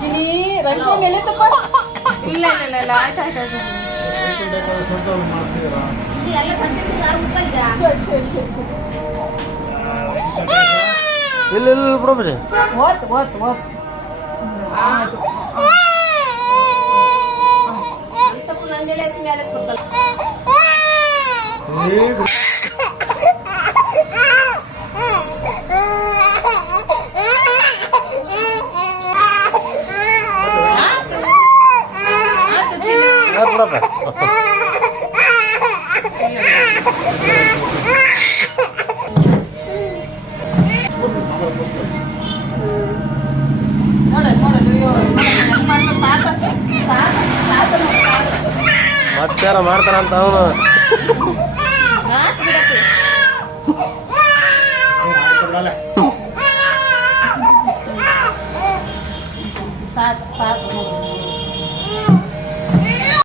ಚಿನಿ ರಕ್ಷೆ ಮೇಲೆ ತಪ್ಪ ಇಲ್ಲ ಇಲ್ಲ ಇಲ್ಲ ಆಯ್ತು ಆಯ್ತು ಆಯ್ತು ಇಲ್ಲ ಇಲ್ಲ ಪ್ರೊಫೆಸರ್ ಓತ್ ಓತ್ ಓತ್ ಮತ್ತಾರ ಮಾಡ್ತಾರಂತ ಅವನು ತಾತ